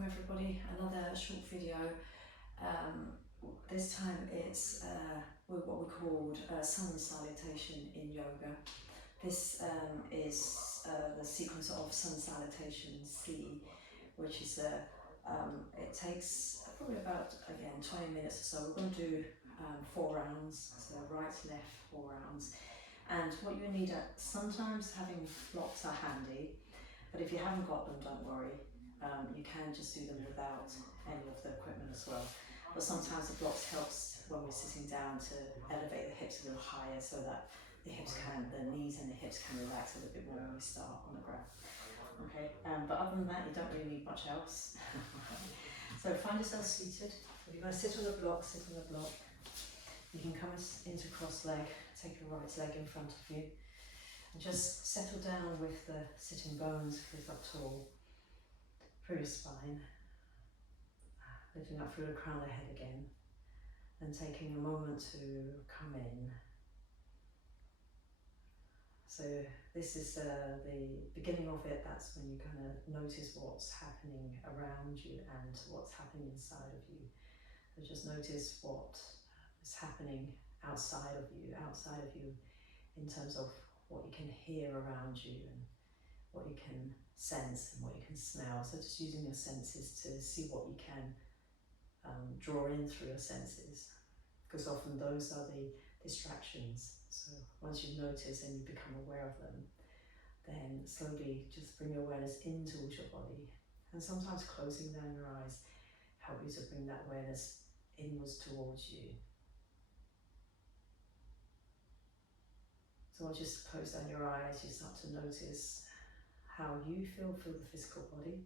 welcome everybody. Another short video. This time it's what we called sun salutation in yoga. This is the sequence of sun salutation C, which is it takes probably about, again, 20 minutes or so. We're going to do 4 rounds, so right, left, 4 rounds. And what you need, sometimes having blocks are handy, but if you haven't got them, don't worry. You can just do them without any of the equipment as well. But sometimes the blocks helps when we're sitting down to elevate the hips a little higher so that the knees and the hips can relax a little bit more when we start on the ground. Okay, but other than that, you don't really need much else. So find yourself seated. If you're going to sit on the block, sit on the block. You can come into cross leg, take your right leg in front of you, and just settle down with the sitting bones, lift up tall through your spine, lifting up through the crown of the head again, and taking a moment to come in. So this is the beginning of it. That's when you kind of notice what's happening around you and what's happening inside of you. So just notice what is happening outside of you in terms of what you can hear around you and what you can sense and what you can smell. So just using your senses to see what you can draw in through your senses, because often those are the distractions. So once you notice and you become aware of them, then slowly just bring your awareness in towards your body. And sometimes closing down your eyes help you to bring that awareness inwards towards you. So once you close down your eyes, you start to notice how you feel through the physical body.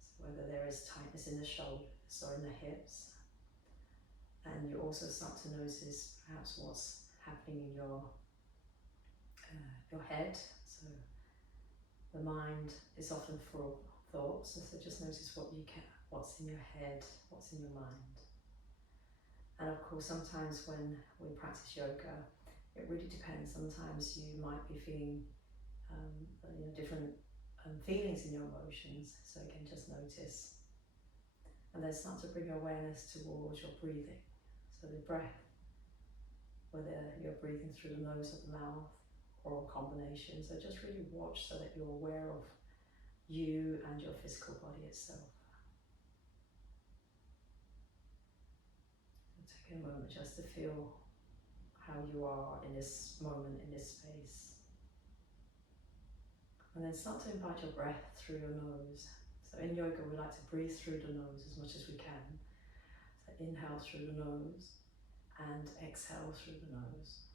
So whether there is tightness in the shoulders or in the hips. And you also start to notice perhaps what's happening in your head. So the mind is often full of thoughts, so just notice what's in your head, what's in your mind. And of course, sometimes when we practice yoga, it really depends. Sometimes you might be feeling different feelings in your emotions, so again, just notice. And then start to bring awareness towards your breathing. So the breath, whether you're breathing through the nose or the mouth, or a combination. So just really watch so that you're aware of you and your physical body itself. So take a moment just to feel how you are in this moment, in this space. And then start to invite your breath through your nose. So in yoga, we like to breathe through the nose as much as we can. So inhale through the nose and exhale through the nose.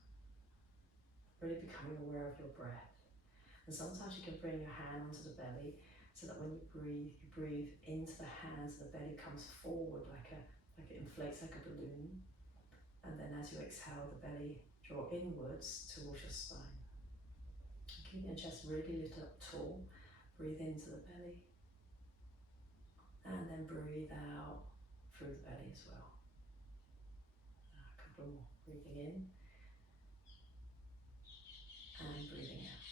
Really becoming aware of your breath. And sometimes you can bring your hand onto the belly so that when you breathe into the hands, the belly comes forward like it inflates like a balloon. And then as you exhale, the belly draw inwards towards your spine. Keep your chest really lit up tall. Breathe into the belly. And then breathe out through the belly as well. A couple more. Breathing in. And breathing out.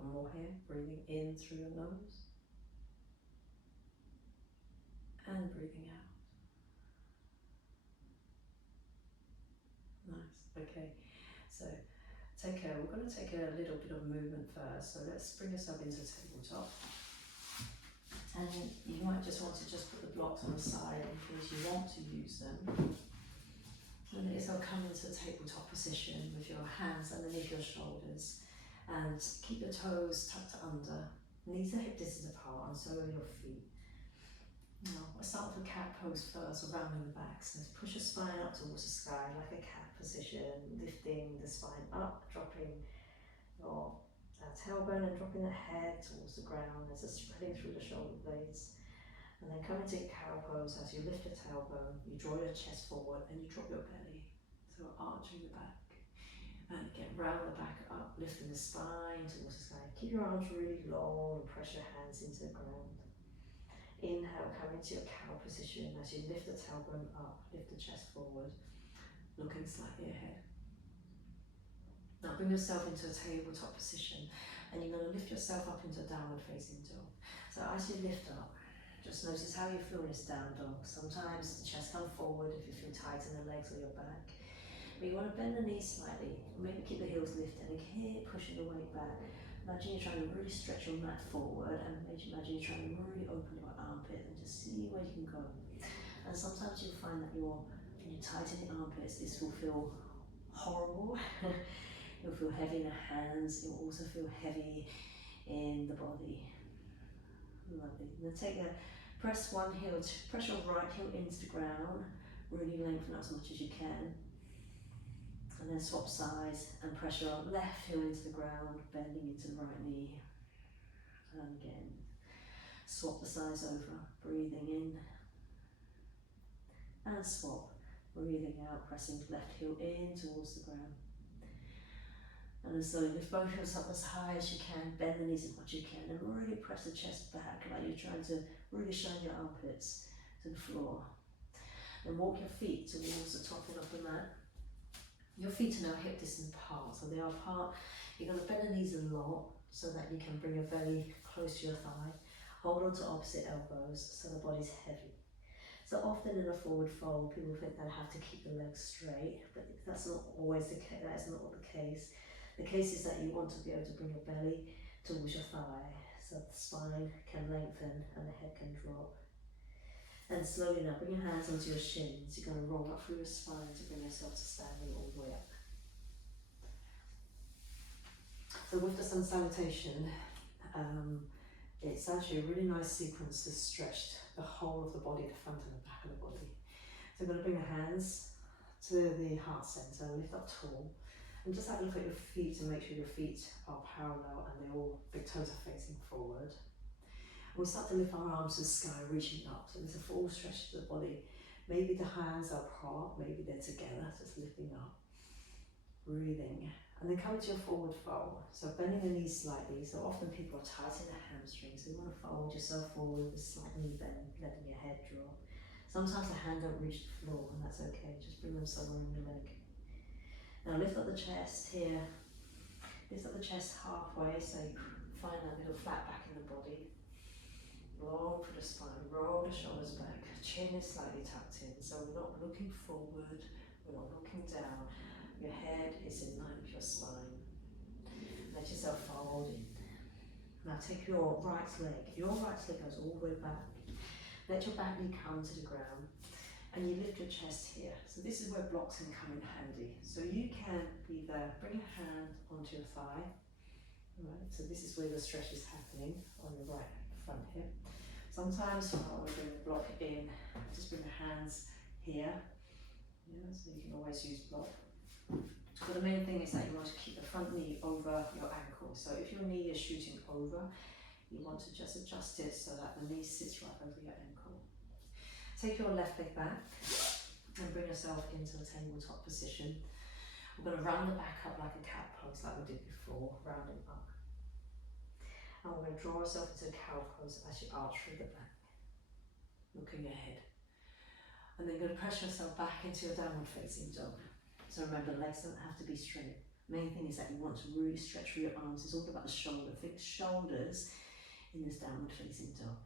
One more here. Breathing in through your nose. And breathing out. Nice. Okay. So we're going to take a little bit of movement first. So let's bring yourself into tabletop. And you might just want to just put the blocks on the side in case you want to use them. And then so come into the tabletop position with your hands underneath your shoulders. And keep your toes tucked under. Knees are hip distance apart, and so are your feet. Now, we'll start with a cat pose first, or rounding the back. So push your spine up towards the sky like a cat position, lifting the spine up, dropping your tailbone and dropping the head towards the ground as it's spreading through the shoulder blades. And then come into cow pose. As you lift your tailbone, you draw your chest forward and you drop your belly. So arching the back. And again, round the back up, lifting the spine towards the sky. Keep your arms really long and press your hands into the ground. Inhale, come into your cow position as you lift the tailbone up, lift the chest forward, looking slightly ahead. Now bring yourself into a tabletop position. And you're going to lift yourself up into a downward facing dog. So as you lift up, just notice how you feel in this down dog. Sometimes the chest comes forward if you feel tight in the legs or your back. But you want to bend the knees slightly, maybe keep the heels lifted and keep pushing the weight back. Imagine you're trying to really stretch your mat forward, and imagine you're trying to really open your armpit and just see where you can go. And sometimes you'll find that when you tighten the armpits, this will feel horrible. You'll feel heavy in the hands, it will also feel heavy in the body. Lovely. Now press one heel, press your right heel into the ground, really lengthen up as much as you can. And then swap sides and press your left heel into the ground, bending into the right knee. And again, swap the sides over, breathing in. And swap, breathing out, pressing left heel in towards the ground. And then slowly lift both heels up as high as you can, bend the knees as much as you can, and really press the chest back like you're trying to really shine your armpits to the floor. Then walk your feet towards the top of the mat. Your feet are now hip distance apart, so they are apart. You're going to bend the knees a lot so that you can bring your belly close to your thigh. Hold on to opposite elbows so the body's heavy. So often in a forward fold, people think they have to keep the legs straight, but that's not always the case. That is not the case. The case is that you want to be able to bring your belly towards your thigh, so the spine can lengthen and the head can drop. And slowly now, bring your hands onto your shins. You're going to roll up through your spine to bring yourself to standing all the way up. So with the sun salutation, it's actually a really nice sequence to stretch the whole of the body, the front and the back of the body. So I'm going to bring the hands to the heart center, lift up tall, and just have a look at your feet to make sure your feet are parallel and big toes are facing forward. And we start to lift our arms to the sky, reaching up. So there's a full stretch to the body. Maybe the hands are apart, maybe they're together, just lifting up. Breathing. And then come to your forward fold. So bending the knees slightly. So often people are tight in the hamstrings. So you want to fold yourself forward with a slight knee bend, letting your head drop. Sometimes the hand don't reach the floor, and that's okay. Just bring them somewhere in your leg. Now lift up the chest here. Lift up the chest halfway, so you find that little flat back in the body. Long for the spine, roll the shoulders back. Chin is slightly tucked in, so we're not looking forward, we're not looking down. Your head is in line with your spine. Let yourself fold in. Now take your right leg. Your right leg goes all the way back. Let your back knee come to the ground. And you lift your chest here. So this is where blocks can come in handy. So you can either bring your hand onto your thigh. Right, so this is where the stretch is happening on your right front hip. Sometimes while we bring the block in, just bring the hands here. Yeah, so you can always use block. But the main thing is that you want to keep the front knee over your ankle. So if your knee is shooting over, you want to just adjust it so that the knee sits right over your ankle. Take your left leg back and bring yourself into the tabletop position. We're going to round the back up like a cat pose like we did before, rounding up. And we're going to draw ourselves into a cow pose as you arch through the back, looking ahead. And then you're going to press yourself back into your downward facing dog. So remember, legs don't have to be straight. Main thing is that you want to really stretch through your arms. It's all about the shoulder. Think shoulders in this downward facing dog.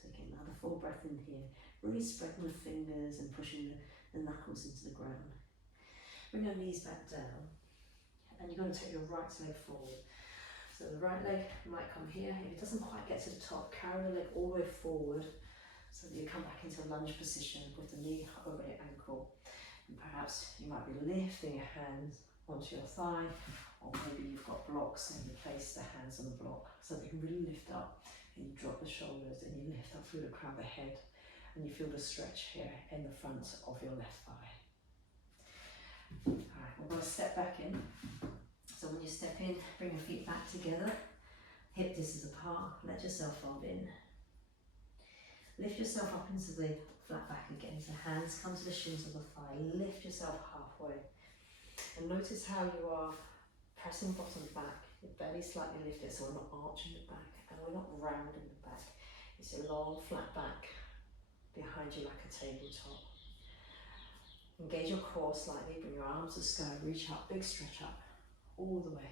Taking another full breath in here. Really spreading the fingers and pushing the knuckles into the ground. Bring your knees back down. And you're going to take your right leg forward. So the right leg might come here. If it doesn't quite get to the top, carry the leg all the way forward so that you come back into a lunge position with the knee over your ankle. And perhaps you might be lifting your hands onto your thigh, or maybe you've got blocks and you place the hands on the block so that you can really lift up and you drop the shoulders and you lift up through the crown of the head and you feel the stretch here in the front of your left thigh. Alright, we're going to step back in. So when you step in, bring your feet back together, hip distance apart, let yourself fold in. Lift yourself up into the flat back again, so hands come to the shins of the thigh, lift yourself halfway. And notice how you are pressing bottom back, your belly slightly lifted, so we're not arching the back, and we're not rounding the back. It's a long flat back behind you like a tabletop. Engage your core slightly, bring your arms to the sky, reach up, big stretch up, all the way.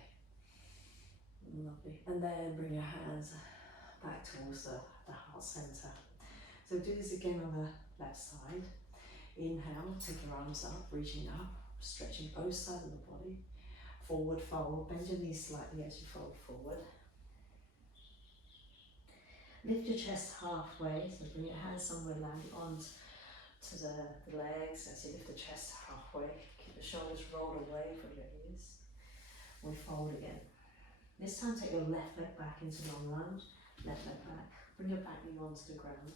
Lovely. And then bring your hands back towards the heart center. So do this again on the left side. Inhale, take your arms up, reaching up, stretching both sides of the body. Forward fold, bend your knees slightly as you fold forward. Lift your chest halfway, so bring your hands somewhere landing on to the legs as you lift the chest halfway. Keep the shoulders rolled away from your ears. We fold again. This time take your left leg back into long lunge, left leg back. Bring your back knee onto the ground.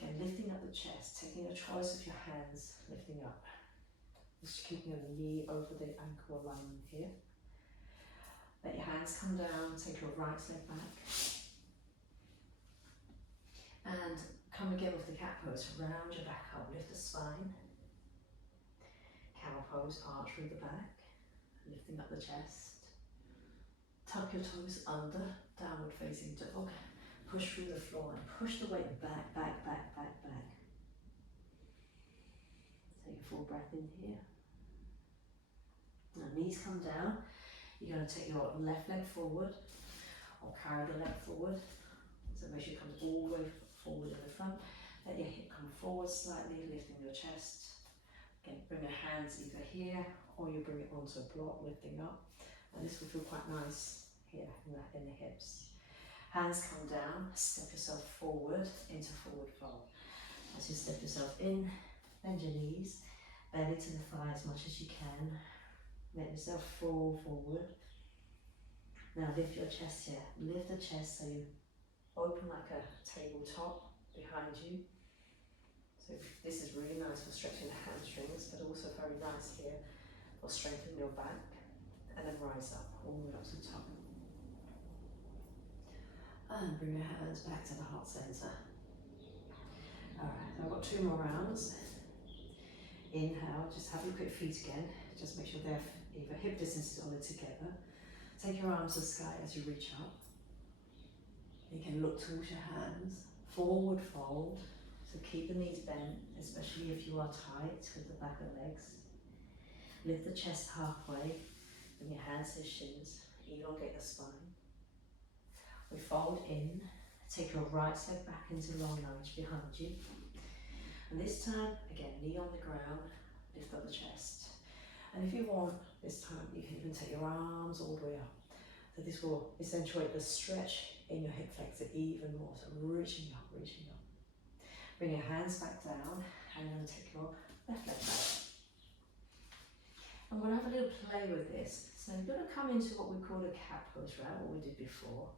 Again, lifting up the chest, taking a choice of your hands, lifting up. Just keeping your knee over the ankle alignment here. Let your hands come down, take your right leg back. And come again with the cat pose. Round your back up, lift the spine. Cow pose, arch through the back. Lifting up the chest. Tuck your toes under, downward facing dog. Push through the floor and push the weight back, back, back, back, back. Take a full breath in here. Now knees come down. You're going to take your left leg forward or carry the leg forward. So make sure it comes all the way forward in the front. Let your hip come forward slightly, lifting your chest. Again, bring your hands either here or you bring it onto a block, lifting up. And this will feel quite nice here in the hips. Hands come down, step yourself forward into forward fold. As you step yourself in, bend your knees, belly to the thigh as much as you can. Let yourself fall forward. Now lift your chest here. Lift the chest so you open like a tabletop behind you. So this is really nice for stretching the hamstrings, but also very nice here for strengthening your back. And then rise up, all the way up to the top. And bring your hands back to the heart center. Alright, I've got 2 more rounds. Inhale, just have your quick feet again. Just make sure they're either hip distance or together. Take your arms to the sky as you reach up. You can look towards your hands. Forward fold. So keep the knees bent, especially if you are tight with the back of the legs. Lift the chest halfway. Bring your hands to the shins. Elongate the spine. We fold in. Take your right leg back into long lunge behind you. And this time, again, knee on the ground. Lift up the chest. And if you want, this time you can even take your arms all the way up. So this will accentuate the stretch in your hip flexor even more. So reaching up, reaching up. Bring your hands back down and then take your left leg back. And we're going to have a little play with this. So you're going to come into what we call a cat pose, right? What we did before.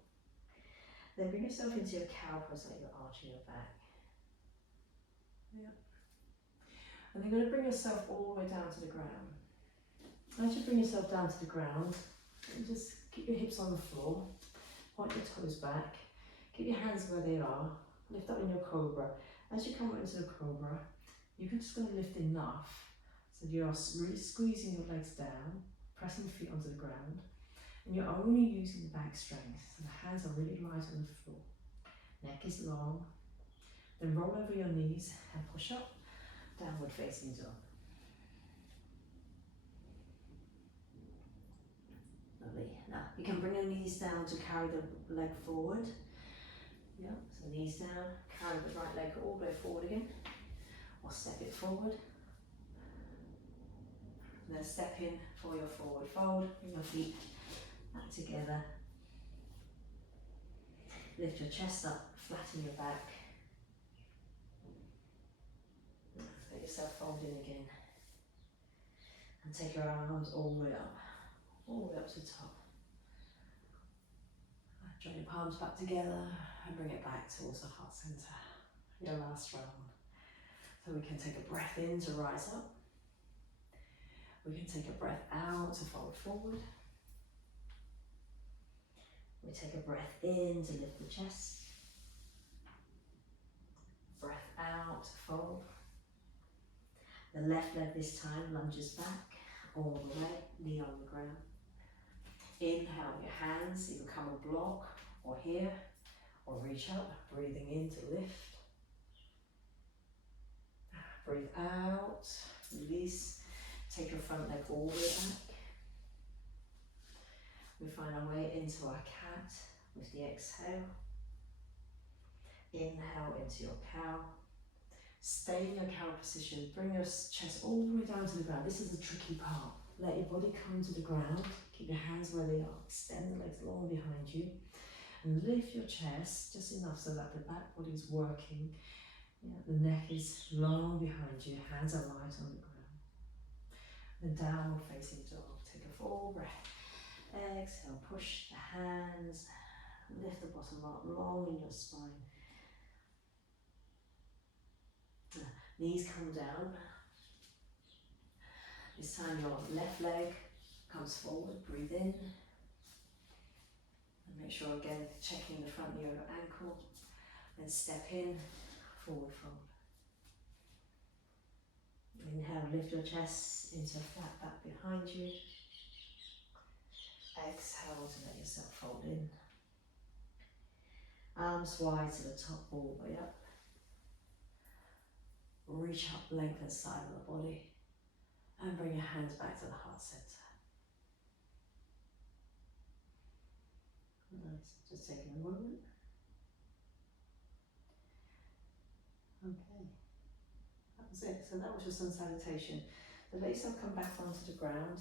Then bring yourself into your cow pose like you're arching your back. Yeah. And then you're going to bring yourself all the way down to the ground. As you bring yourself down to the ground, you just keep your hips on the floor, point your toes back, keep your hands where they are, lift up in your cobra. As you come up into the cobra, you're just going to lift enough so you're really squeezing your legs down, pressing your feet onto the ground, and you're only using the back strength. So the hands are really light on the floor. Neck is long. Then roll over your knees and push up, downward facing dog. Lovely. Now you can bring your knees down to carry the leg forward. Yeah, so knees down, carry the right leg all the way forward again, or step it forward. And then step in for your forward fold, bring your feet back together. Lift your chest up, flatten your back. Let yourself fold in again. And take your arms all the way up to the top. Join your palms back together and bring it back towards the heart center. Your last round. So we can take a breath in to rise up. We can take a breath out to fold forward. We take a breath in to lift the chest. Breath out to fold. The left leg this time lunges back all the way, knee on the ground. Inhale, your hands either come a block or here, or reach up, breathing in to lift. Breathe out, release, take your front leg all the way back. We find our way into our cat with the exhale. Inhale into your cow. Stay in your cow position. Bring your chest all the way down to the ground. This is the tricky part. Let your body come to the ground. Keep your hands where they are. Extend the legs long behind you. And lift your chest just enough so that the back body is working. Yeah, the neck is long behind you. Hands are light on the ground. Then downward facing dog. Take a full breath. Exhale. Push the hands. Lift the bottom up long in your spine. Knees come down. This time your left leg comes forward, breathe in. And make sure again, checking the front knee over ankle. Then step in, forward fold. Inhale, lift your chest into a flat back behind you. Exhale to let yourself fold in. Arms wide to the top, all the way up. Reach up, lengthen side of the body. And bring your hands back to the heart center. Nice, just taking a moment. Okay, that was it. So that was your sun salutation. So let yourself come back onto the ground.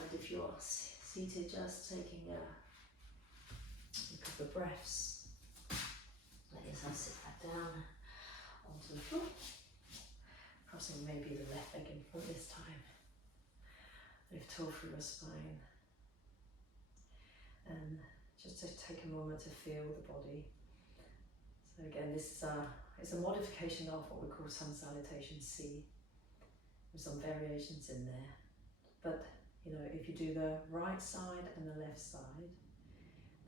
And if you're seated, just taking a couple of breaths. Let yourself sit back down onto the floor. Crossing maybe the left leg in front this time. Lift tall through your spine. And just to take a moment to feel the body. So again, this is it's a modification of what we call Sun Salutation C. There's some variations in there. But you know, if you do the right side and the left side,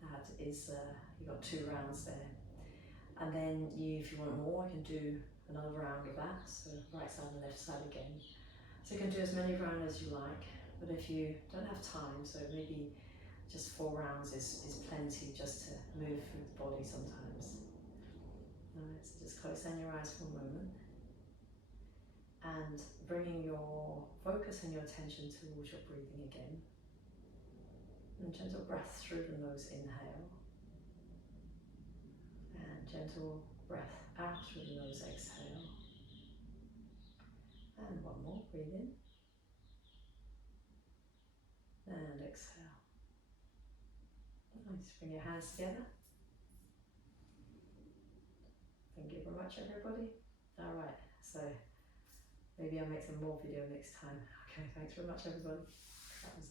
that is, you've got 2 rounds there. And then if you want more, you can do another round of that. So right side and left side again. So you can do as many rounds as you like. But if you don't have time, so maybe just 4 rounds is plenty just to move through the body sometimes. Alright, so just close down your eyes for a moment. And bringing your focus and your attention towards your breathing again. And gentle breath through the nose, inhale. And gentle breath out through the nose, exhale. And one more, breathe in. And exhale. Nice, bring your hands together. Thank you very much, everybody. Alright, so maybe I'll make some more video next time. Okay, thanks very much, everybody. That was it.